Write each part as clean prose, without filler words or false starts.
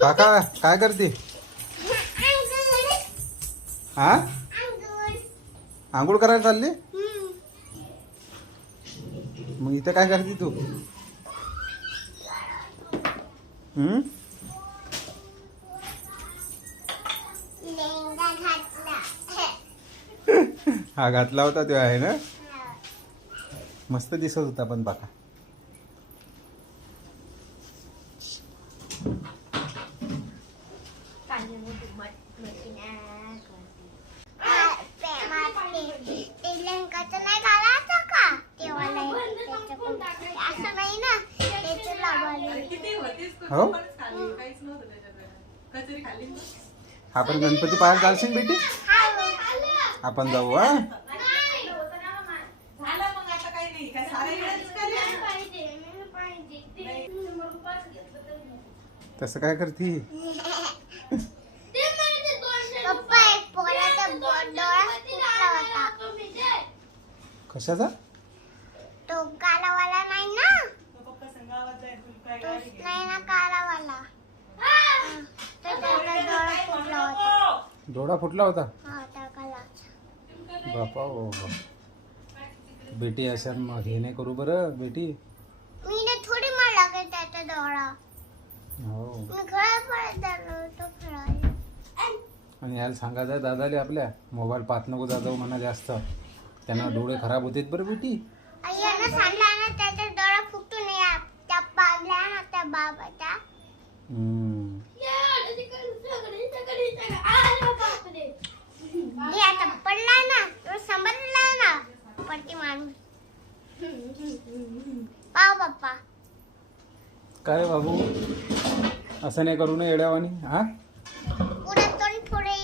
काका काय करते? हा आंघोळ करायला चालली? मग इथं काय करते तू? हा घातला होता तो आहे ना, मस्त दिसत होता पण बाका. हो आपण गणपती पाहायला चालशील बेटी? आपण जाऊ. हा तसं काय करती? कशाचा? तो कालावाला नाही ना, नाही ना कालावाला. डोळा फुटला होता. हा त्या कालाचा. बापा ओ बाप. बेटी अशा मग हे नाही करू बरं बेटी. मी ने थोडी मला के त्याचा डोळा. हो मी खळा पडत झालो तो खळा. आणि याला सांगायचं दादाले आपल्या मोबाईल पाहत नको जाऊ म्हणा जास्त, त्यांना डोळे खराब होतेत बरं बेटी. अय्यानं सांगला ना त्याचा डोळा फुटू नये, त्या पागल्या ना त्या बाबाचा. हे आता पडला ना, तो समजला ना पडती माणूस. पाव बाप्पा. काय बाबू असं नाही करू नये येड्यावानी. हा पुढे तोंड थोडे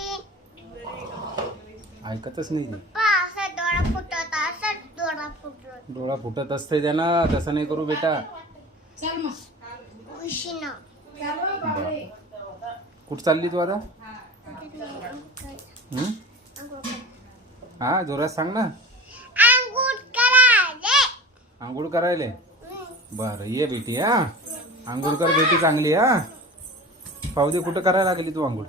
ऐकतच नाही ते. पा असा डोळा फुटत, असा डोळा फुटत. डोळा फुटत असते त्यांना, तसं नाही करू बेटा. उशीनं. कुठं चालली तू आता? हा जोरात सांग ना. अंगूठ करायले. आंघोळ करायले? बरं ये बेटी. हा आंघोळ कर बेटी चांगली. हा पाहू दे कुठं करायला लागली तू आंघोळ.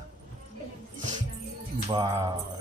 बा